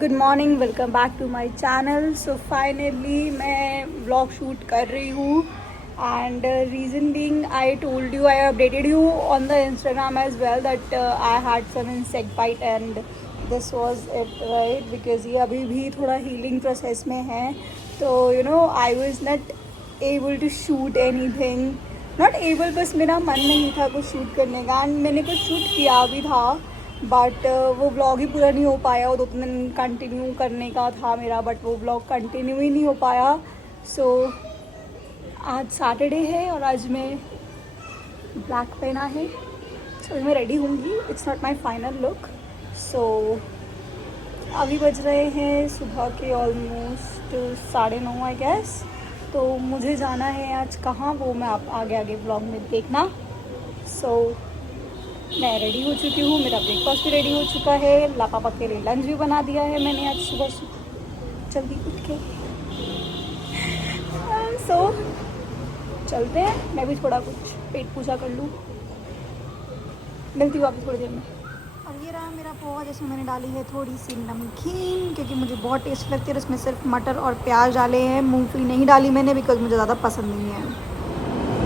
Good morning, welcome back to my channel. So finally मैं vlog shoot कर रही हूँ and reason being I told you, I updated you on the Instagram as well that I had some insect bite and this was it, right? Because ये अभी भी थोड़ा healing process में है, तो you know I was not able to shoot anything. Not able, बस मेरा मन नहीं था कुछ शूट करने का एंड मैंने कुछ शूट किया भी था बट वो व्लॉग ही पूरा नहीं हो पाया। वो 2-3 दिन कंटिन्यू करने का था मेरा, बट वो व्लॉग कंटिन्यू ही नहीं हो पाया। सो आज सैटरडे है और आज मैं ब्लैक पहना है, सो मैं रेडी होंगी। It's not my final look. So अभी बज रहे हैं सुबह के ऑलमोस्ट 9:30 आई गेस। तो मुझे जाना है आज कहाँ, वो मैं आप आगे व्लॉग में देखना। सो मैं रेडी हो चुकी हूँ, मेरा ब्रेकफास्ट भी रेडी हो चुका है, पापा के लिए लंच भी बना दिया है मैंने आज सुबह जल्दी उठ के। सो चलते हैं, मैं भी थोड़ा कुछ पेट पूजा कर लूँ। मिलती हूँ आपको थोड़ी देर में। और ये रहा मेरा पोहा, जिसमें मैंने डाली है थोड़ी सी नमकीन, क्योंकि मुझे बहुत टेस्ट लगती है। उसमें सिर्फ मटर और प्याज डाले हैं, मूंगफली नहीं डाली मैंने बिकॉज मुझे ज़्यादा पसंद नहीं है।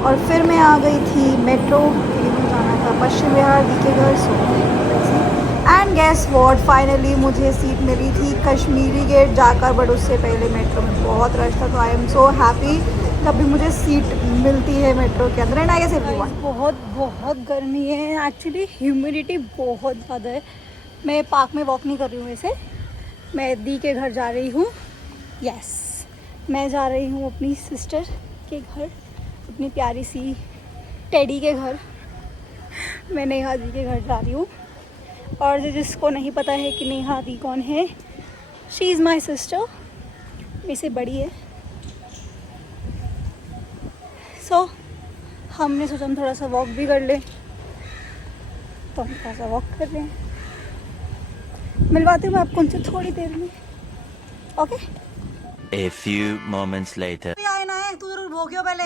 और फिर मैं आ गई थी मेट्रो, मुझे जाना था पश्चिम विहार दी के घर। So and gas what, finally मुझे सीट मिली थी कश्मीरी गेट जाकर, बट उससे पहले मेट्रो में बहुत रश था। तो आई एम सो हैप्पी तभी मुझे सीट मिलती है मेट्रो के अंदर। एंड आई गेस एवरीवन, बहुत गर्मी है एक्चुअली, ह्यूमिडिटी बहुत ज़्यादा है। मैं पार्क में वॉक नहीं कर रही हूँ वैसे, मैं दी के घर जा रही हूँ। यस, मैं जा रही हूँ अपनी सिस्टर के घर, अपनी प्यारी सी टेडी के घर। मैं नेहा दी के घर जा रही हूँ। और जिसको नहीं पता है कि नेहा दी कौन है, शी इज़ माई सिस्टर, मेरे से बड़ी है। सो हमने सोचा हम थोड़ा सा वॉक भी कर लें, तो हम थोड़ा सा वॉक कर रहे हैं। मिलवाती हूँ मैं आपको उनसे थोड़ी देर में, okay? A few moments later. आए ना है, तू जरूर भोगियो पहले।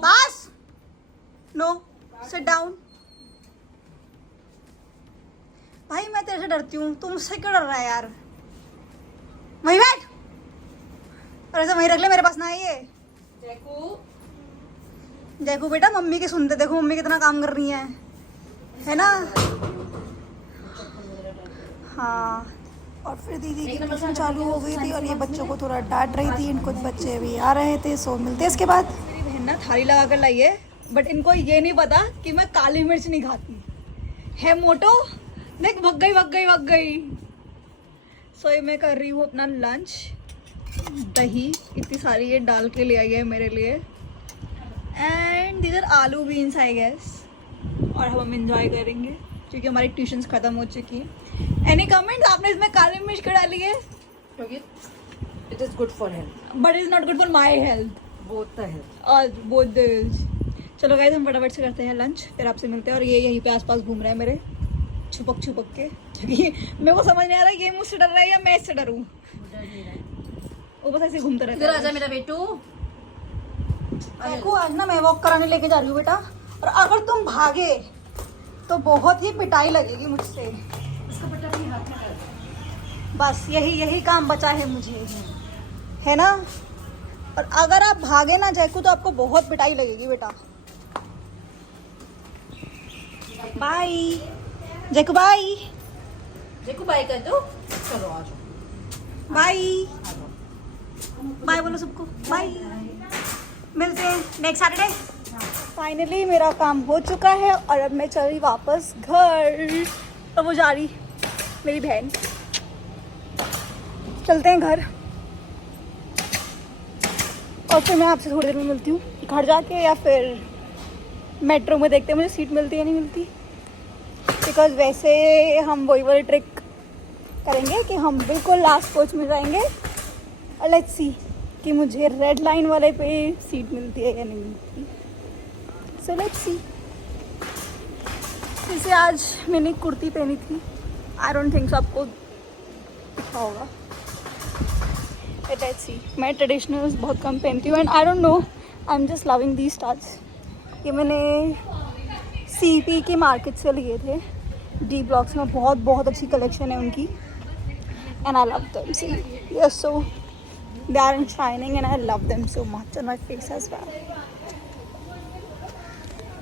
बस नो, सिट डाउन। भाई मैं तेरे से डरती हूँ, तू मुझसे क्यों डर रहा है यार? वहीं बैठ, और ऐसे वहीं रख ले, मेरे पास ना आइए। जैकू बेटा, मम्मी के सुनते, देखो मम्मी कितना काम कर रही है ना? हाँ। और फिर दीदी की ट्यूशन चालू हो गई थी और ये बच्चों को थोड़ा डांट रही थी। कुछ बच्चे भी आ रहे थे, सो मिलते इसके बाद। मेरी बहन ना थाली लगा कर लाई है, बट इनको ये नहीं पता कि मैं काली मिर्च नहीं खाती है। मोटो देख, भग गई। सो ये मैं कर रही हूँ अपना लंच। दही इतनी सारी ये डाल के ले आई है मेरे लिए, एंड इधर आलू बीन्स आई गेस। और हम एंजॉय करेंगे क्योंकि हमारी ट्यूशन्स ख़त्म हो चुकी है। Any comments? आपने इसमें काली मिर्च क्यों डाली है? It is good for health. But is not good for my health. Both the health. और बोथ दिस। चलो गाइस, हम फटाफट से करते हैं लंच, फिर आपसे मिलते हैं। और ये यहीं पे आसपास घूम रहा है मेरे, छुपक के, क्योंकि मेरे को समझ नहीं आ रहा ये मुझसे डर रहा है या मैं इससे डरूं। वो बस ऐसे घूमता रहता है। इधर आजा मेरा बेटू। देखो आज ना मैं वॉक कराने लेके जा रही हूँ बेटा, और अगर तुम भागे तो बहुत ही पिटाई लगेगी मुझसे। बस यही काम बचा है मुझे, है ना? और अगर आप भागे ना जैकू, तो आपको बहुत पिटाई लगेगी बेटा। Bye Jaiku, bye. देखो बाय कर दो। चलो आ जाओ। बाय बोलो सबको, बाय। मिलते हैं नेक्स्ट सैटरडे। फाइनली मेरा काम हो चुका है और अब मैं चली वापस घर। और वो जा रही मेरी बहन। चलते हैं घर, और फिर मैं आपसे थोड़ी देर में मिलती हूँ घर जाके, या फिर मेट्रो में देखते हैं मुझे सीट मिलती है नहीं मिलती। बिकॉज वैसे हम वही वाली ट्रिक करेंगे कि हम बिल्कुल लास्ट कोच में जाएंगे, और लेट्स सी कि मुझे रेड लाइन वाले पे सीट मिलती है या नहीं मिलती। So let's see. जैसे आज मैंने कुर्ती पहनी थी, आई डोंट थिंक सो आपको दिखा होगा। लेट्स सी, मैं ट्रेडिशनल्स बहुत कम पहनती हूँ, and I don't know, I am just loving these stars. ये मैंने CP के मार्केट से लिए थे, डी ब्लॉक्स में। बहुत अच्छी कलेक्शन है उनकी। and I love them. See, they are shining and I love them so much on my face as well.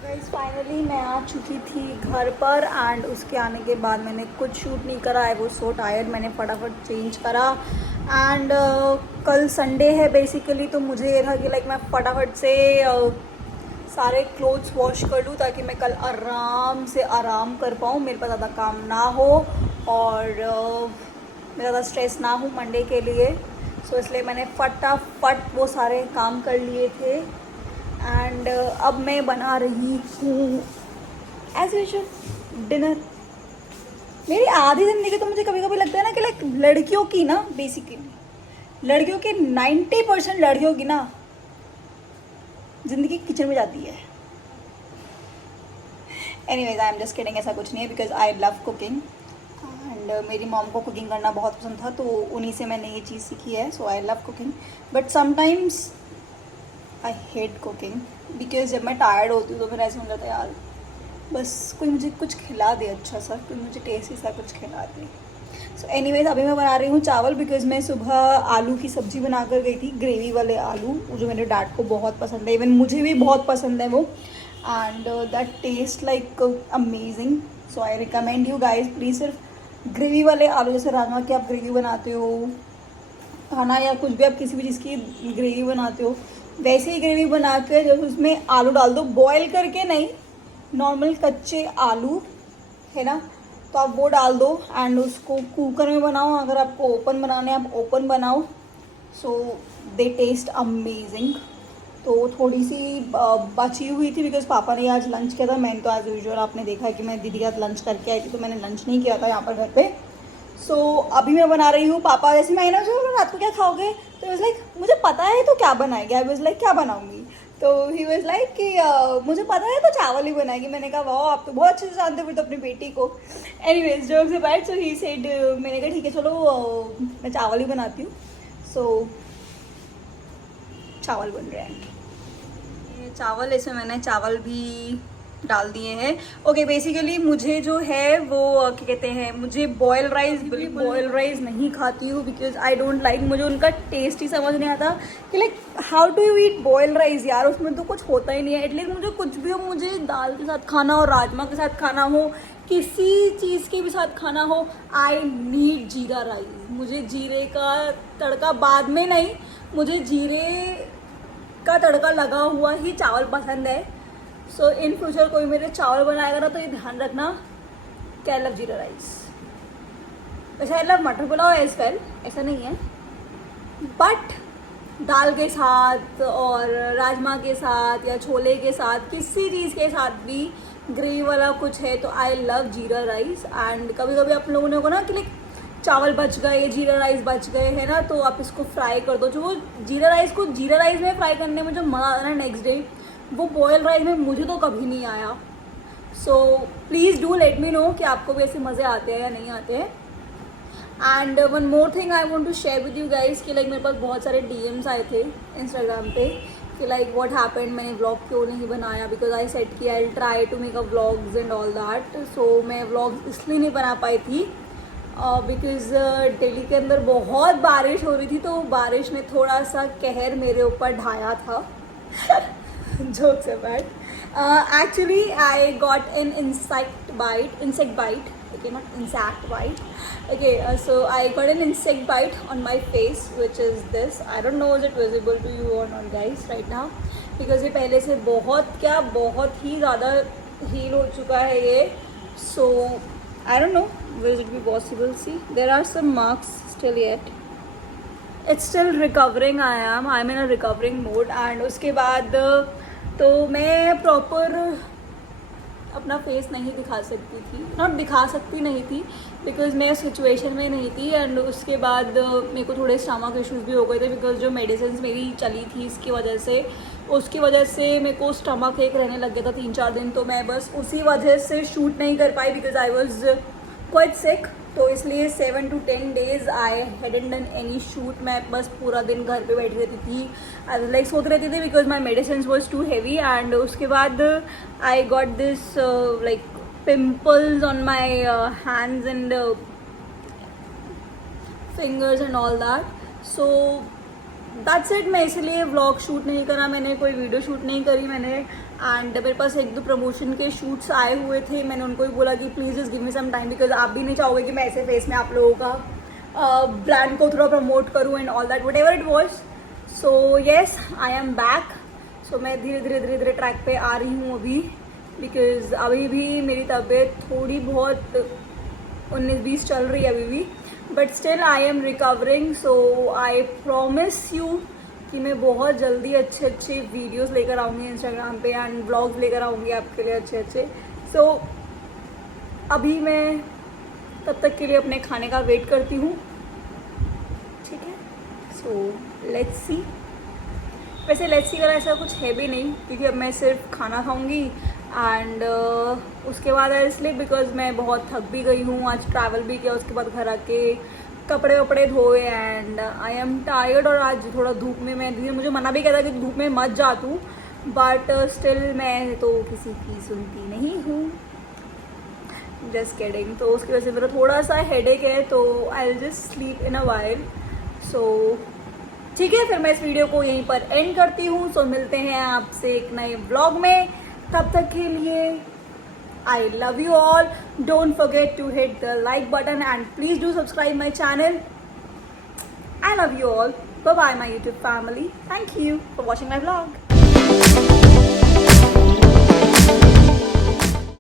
Guys, finally मैं आ चुकी थी घर पर एंड उसके आने के बाद मैंने कुछ शूट नहीं करा. I was so tired. मैंने फटाफट चेंज करा एंड कल संडे है बेसिकली, तो मुझे ये था कि लाइक मैं फटाफट से सारे क्लोथ्स वॉश कर लूँ ताकि मैं कल आराम से आराम कर पाऊँ, मेरे पास ज़्यादा काम ना हो और मेरा ज़्यादा स्ट्रेस ना हो मंडे के लिए. सो इसलिए मैंने फटाफट वो सारे काम कर लिए थे एंड अब मैं बना रही हूँ एज यूजुअल डिनर. मेरी आधी ज़िंदगी तो मुझे कभी कभी लगता है ना कि लाइक लड़कियों की ना, बेसिकली लड़कियों की 90% लड़कियों की ना ज़िंदगी किचन में जाती है. Anyways I am just kidding, ऐसा कुछ नहीं है because I love cooking and मेरी मॉम को कुकिंग करना बहुत पसंद था तो उन्हीं से मैंने ये चीज़ सीखी है. So I love cooking but sometimes I hate cooking because जब मैं टायर्ड होती हूँ तो फिर ऐसे हो जाता है यार बस कोई मुझे कुछ खिला दे अच्छा सा, कोई मुझे टेस्टी सा कुछ खिला दे. सो एनीवेज अभी मैं बना रही हूँ चावल बिकॉज मैं सुबह आलू की सब्ज़ी बना कर गई थी, ग्रेवी वाले आलू जो मेरे डैड को बहुत पसंद है, इवन मुझे भी बहुत पसंद है वो and that taste like amazing. So I recommend you guys please सिर्फ ग्रेवी वाले आलू, जैसे राजमा की आप ग्रेवी बनाते हो खाना या कुछ भी आप किसी भी चीज़ की ग्रेवी बनाते हो वैसे ही ग्रेवी बना के जब उसमें आलू डाल दो, बॉयल करके नहीं, नॉर्मल कच्चे आलू है ना, तो आप वो डाल दो एंड उसको कुकर में बनाओ. अगर आपको ओपन बनाने आप ओपन बनाओ. सो दे टेस्ट अमेजिंग. तो थोड़ी सी बची हुई थी बिकॉज पापा ने आज लंच किया था. मैंने तो एज यूजुअल आपने देखा है कि मैं दीदी के साथ लंच करके आई थी तो मैंने लंच नहीं किया था यहाँ पर घर पे. सो अभी मैं बना रही हूँ. पापा जैसे मैंने रात को क्या खाओगे तो वाज लाइक मुझे पता है तो क्या बनाएगी. आई वाज लाइक क्या बनाऊंगी तो ही वाज लाइक कि मुझे पता है तो चावल ही बनाएगी. मैंने कहा वाह आप तो बहुत अच्छे से जानते हो तो अपनी बेटी को. Anyways jokes apart, so he said, मैंने कहा ठीक है चलो मैं चावल ही बनाती हूँ. सो चावल बन रहे हैं. चावल इसमें मैंने चावल भी डाल दिए हैं. ओके बेसिकली मुझे जो है वो क्या कहते हैं, मुझे बॉयल राइस, बिल्कुल बॉयल राइस नहीं खाती हूँ बिकॉज आई डोंट लाइक, मुझे उनका टेस्ट ही समझ नहीं आता कि like how do you eat boil rice यार, उसमें तो कुछ होता ही नहीं है. एटलीस्ट मुझे कुछ भी हो, मुझे दाल के साथ खाना हो, राजमा के साथ खाना हो, किसी चीज़ के भी साथ खाना हो, आई नीड जीरा राइस. मुझे जीरे का तड़का बाद में नहीं, मुझे जीरे का तड़का लगा हुआ ही चावल पसंद है. सो इन फ्यूचर कोई मेरे चावल बनाएगा ना तो ये ध्यान रखना कि आई लव जीरा राइस. वैसे आई लव मटर पुलाव एज वेल, ऐसा नहीं है, बट दाल के साथ और राजमा के साथ या छोले के साथ किसी चीज़ के साथ भी ग्रेवी वाला कुछ है तो आई लव जीरा राइस. एंड कभी कभी आप लोगों ने को ना कि लाइक चावल बच गए, जीरा राइस बच गए है ना, तो आप इसको फ्राई कर दो. जो वो जीरा राइस को जीरा राइस में फ्राई करने में जो मज़ा आता है नेक्स्ट डे, वो बॉयल राइस में मुझे तो कभी नहीं आया. So please do let me know कि आपको भी ऐसे मज़े आते हैं या नहीं आते हैं. And one more thing I want to share with you guys कि लाइक मेरे पास बहुत सारे DMs आए थे इंस्टाग्राम पे कि लाइक व्हाट हैपेंड, मैंने व्लॉग क्यों नहीं बनाया बिकॉज आई सेट कि I try to make a vlogs and all that. So मैं व्लॉग्स इसलिए नहीं बना पाई थी बिकॉज दिल्ली के अंदर बहुत बारिश हो रही थी तो बारिश ने थोड़ा सा कहर मेरे ऊपर ढाया था. Jokes apart. Actually, I got an insect bite. Okay, not insect bite. Okay, so I got an insect bite on my face, which is this. I don't know is it visible to you or not, guys, right now, because ये पहले से बहुत ही ज़्यादा heal हो चुका है ये. So I don't know. Will it be possible? See, there are some marks still yet. It's still recovering. I'm in a recovering mode. And उसके बाद तो मैं प्रॉपर अपना फेस नहीं दिखा सकती थी, नॉट दिखा सकती नहीं थी बिकॉज मैं उस सिचुएशन में नहीं थी. एंड उसके बाद मेरे को थोड़े स्टमक इश्यूज़ भी हो गए थे बिकॉज जो मेडिसिन मेरी चली थी उसकी वजह से मेरे को स्टमक एक रहने लग गया था 3-4 दिन. तो मैं बस उसी वजह से शूट नहीं कर पाई बिकॉज आई वॉज क्वाइट सिक. तो इसलिए 7 to 10 days I hadn't done any shoot. मैं बस पूरा दिन घर पे बैठी रहती थी, आई लाइक सोती रहती थी because my medicine was too heavy. And उसके बाद I got this like pimples on my hands and fingers and all that. So that's it. मैं इसीलिए व्लॉग शूट नहीं करा, मैंने कोई वीडियो शूट नहीं करी मैंने. एंड मेरे पास 1-2 प्रमोशन के शूट्स आए हुए थे. मैंने उनको भी बोला कि please just give me some time, because आप भी नहीं चाहोगे कि मैं ऐसे फेस में आप लोगों का ब्रांड को थोड़ा प्रमोट करूँ and all that, whatever it was. So yes, I am back. So मैं धीरे धीरे ट्रैक पे आ रही हूँ अभी, बिकॉज अभी भी मेरी तबीयत थोड़ी बहुत 19-20 चल रही है अभी भी, but still I am recovering. So I promise you कि मैं बहुत जल्दी अच्छे अच्छे वीडियोस लेकर आऊँगी इंस्टाग्राम पे एंड व्लॉग्स लेकर आऊँगी आपके लिए अच्छे अच्छे. सो अभी मैं तब तक के लिए अपने खाने का वेट करती हूँ, ठीक है. So let's see. वैसे लेट्स सी वाला ऐसा कुछ है भी नहीं, क्योंकि अब मैं सिर्फ खाना खाऊंगी एंड उसके बाद आई स्लीप, बिकॉज मैं बहुत थक भी गई हूँ. आज ट्रैवल भी किया, उसके बाद घर आके कपड़े वपड़े धोए एंड आई एम टायर्ड. और आज थोड़ा धूप में, मैं दीदी मुझे मना भी कहता कि धूप में मत जा तू, बट स्टिल मैं तो किसी की सुनती नहीं हूँ. Just kidding. तो उसकी वजह से मेरा थोड़ा सा हेडेक है, तो I will just sleep in a while. So ठीक है, फिर मैं इस वीडियो को यहीं पर एंड करती हूँ. सो मिलते हैं आपसे एक नए व्लॉग में. तब तक के लिए I love you all. Don't forget to hit the like button and please do subscribe my channel. I love you all. Bye bye my YouTube family. Thank you for watching my vlog.